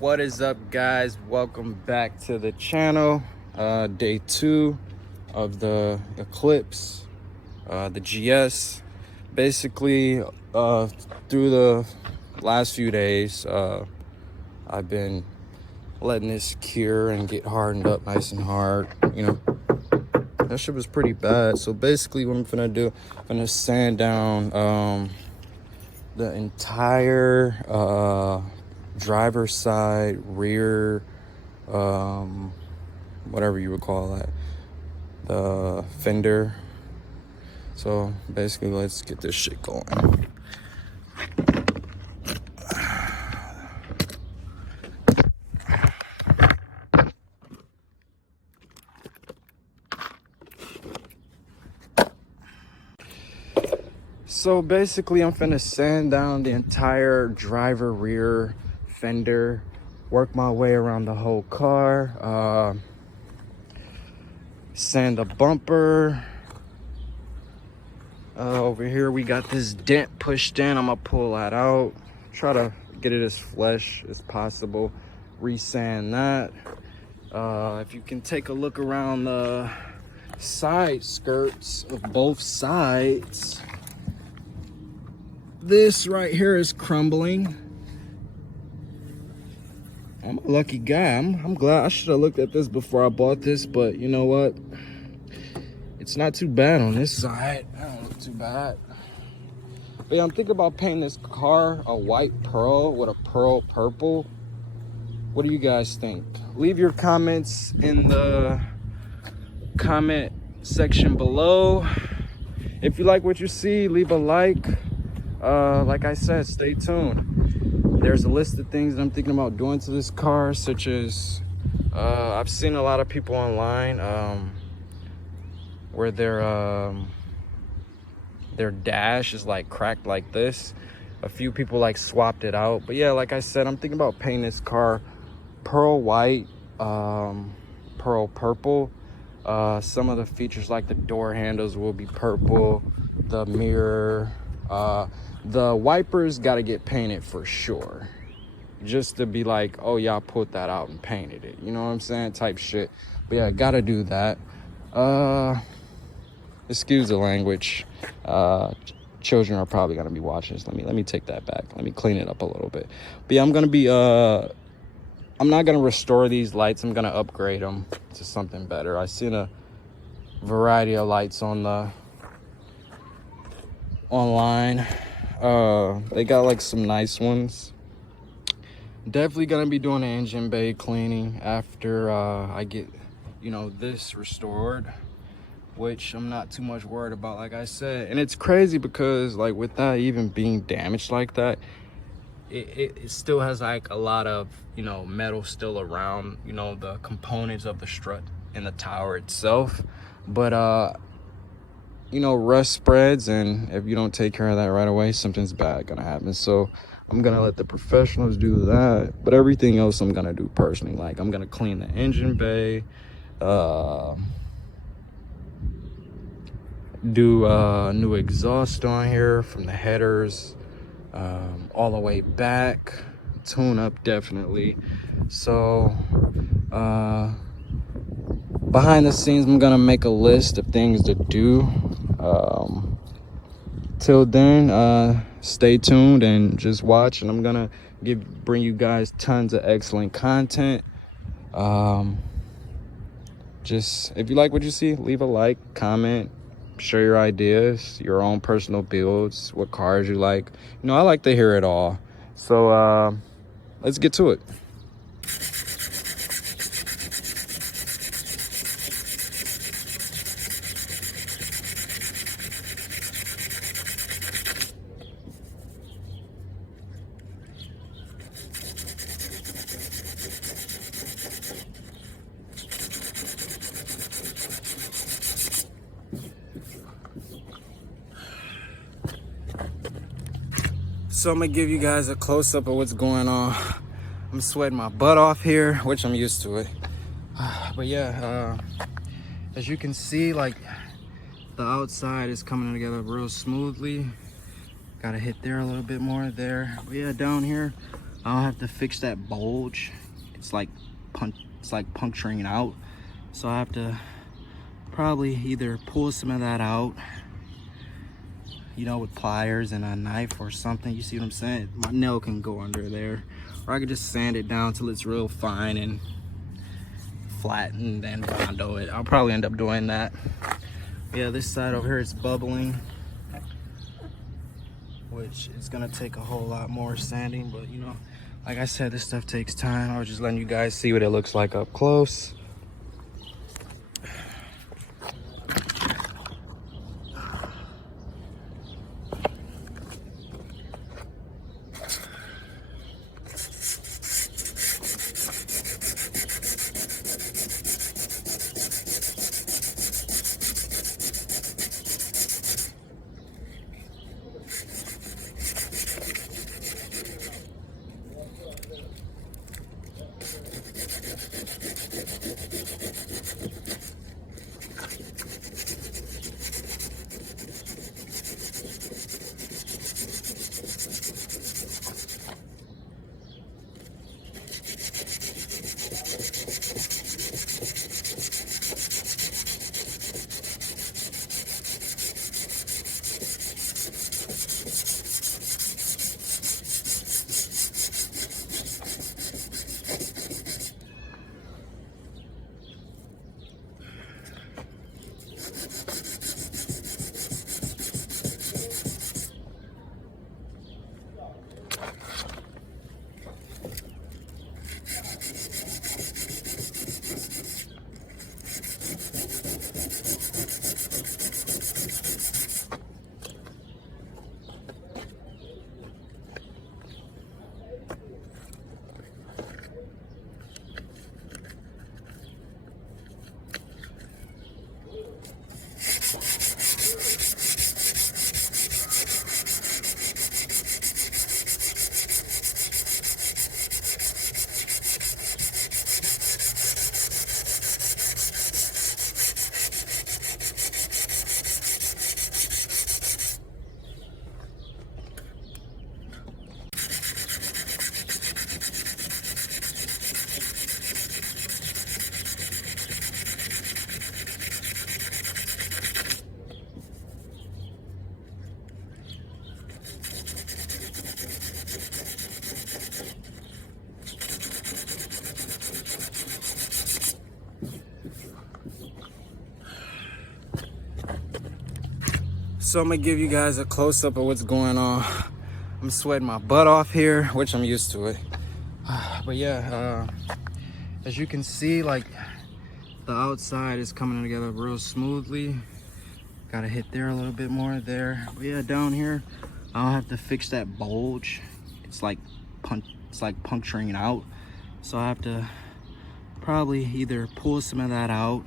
What is up, guys? Welcome back to the channel. Day 2 of the Eclipse, the GS. Basically, through the last few days, I've been letting this cure and get hardened up nice and hard. You know, that shit was pretty bad. So basically what I'm gonna do, I'm gonna sand down the entire driver's side, rear, whatever you would call that, the fender. So basically, let's get this shit going. So basically, I'm finna sand down the entire driver rear fender, work my way around the whole car, sand the bumper. Over here we got this dent pushed in. I'm gonna pull that out, try to get it as flush as possible, resand that. If you can take a look around the side skirts of both sides, this right here is crumbling. I'm a lucky guy. I'm glad. I should have looked at this before I bought this, but you know what? It's not too bad on this side. I don't look too bad. But yeah, I'm thinking about painting this car a white pearl with a pearl purple. What do you guys think? Leave your comments in the comment section below. If you like what you see, leave a like. Like I said, stay tuned. There's a list of things that I'm thinking about doing to this car, such as I've seen a lot of people online where their dash is like cracked like this. A few people like swapped it out, but yeah, like I said, I'm thinking about painting this car pearl white, pearl purple. Some of the features like the door handles will be purple, the mirror, the wipers got to get painted for sure, just to be like, oh, y'all put that out and painted it, you know what I'm saying, type shit. But yeah, gotta do that. Excuse the language. Children are probably gonna be watching this. Let me take that back. Let me clean it up a little bit. But yeah, I'm gonna be I'm not gonna restore these lights. I'm gonna upgrade them to something better. I've seen a variety of lights on the online. They got like some nice ones. Definitely gonna be doing an engine bay cleaning after I get, you know, this restored, which I'm not too much worried about, like I said. And it's crazy because like with that even being damaged like that, it still has like a lot of, you know, metal still around, you know, the components of the strut and the tower itself. But you know, rust spreads, and if you don't take care of that right away, something's bad gonna happen. So I'm gonna let the professionals do that, but everything else I'm gonna do personally. Like I'm gonna clean the engine bay, do new exhaust on here from the headers, all the way back, tune up definitely. So behind the scenes, I'm gonna make a list of things to do. Till then, stay tuned and just watch, and I'm gonna bring you guys tons of excellent content. Just if you like what you see, leave a like, comment, share your ideas, your own personal builds, what cars you like. You know, I like to hear it all. So let's get to it. So I'm gonna give you guys a close-up of what's going on. I'm sweating my butt off here, which I'm used to it. But yeah, as you can see, like, the outside is coming together real smoothly. Gotta hit there a little bit more there. But yeah, down here, I'll have to fix that bulge. It's like puncturing out. So I have to probably either pull some of that out, you know, with pliers and a knife or something. You see what I'm saying? My nail can go under there. Or I could just sand it down till it's real fine and flat and then Bondo it. I'll probably end up doing that. Yeah, this side over here is bubbling, which is gonna take a whole lot more sanding, but you know, like I said, this stuff takes time. I was just letting you guys see what it looks like up close. So I'm gonna give you guys a close-up of what's going on. I'm sweating my butt off here, which I'm used to it. But yeah, as you can see, like the outside is coming together real smoothly. Gotta hit there a little bit more there. But yeah, down here, I'll have to fix that bulge. It's like puncturing out. So I have to probably either pull some of that out,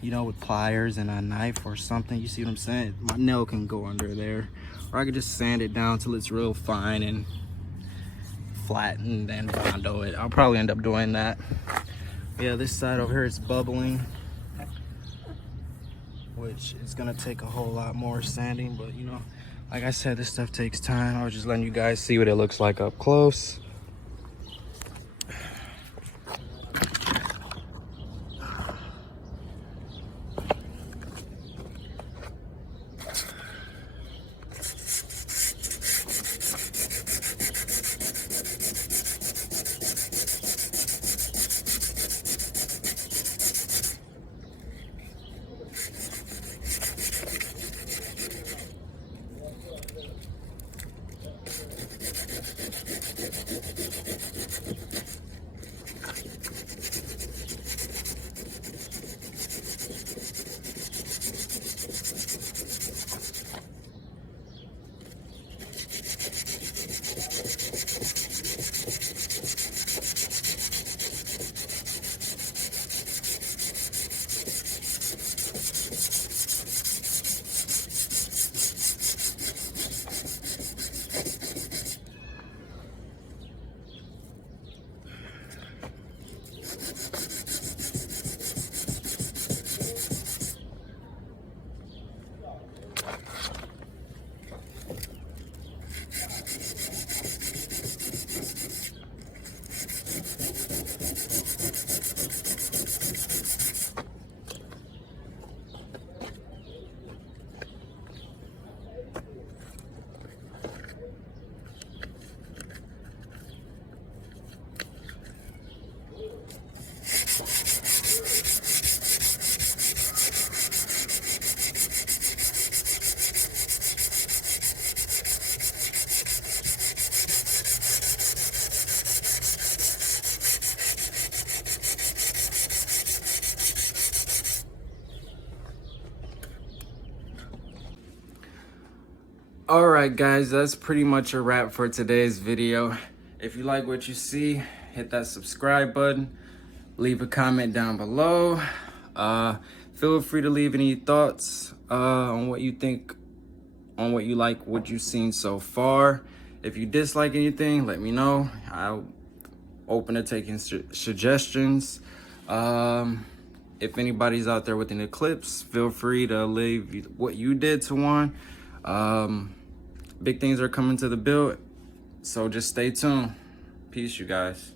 you know, with pliers and a knife or something. You see what I'm saying? My nail can go under there. Or I could just sand it down till it's real fine and flat and then Bondo it. I'll probably end up doing that. Yeah, this side over here is bubbling, which is gonna take a whole lot more sanding, but you know, like I said, this stuff takes time. I was just letting you guys see what it looks like up close. All right, guys, that's pretty much a wrap for today's video. If you like what you see, hit that subscribe button, leave a comment down below. Feel free to leave any thoughts on what you think, on what you like, what you've seen so far. If you dislike anything, let me know. I'll open to taking suggestions. If anybody's out there with an Eclipse, feel free to leave what you did to one. Big things are coming to the build, so just stay tuned. Peace, you guys.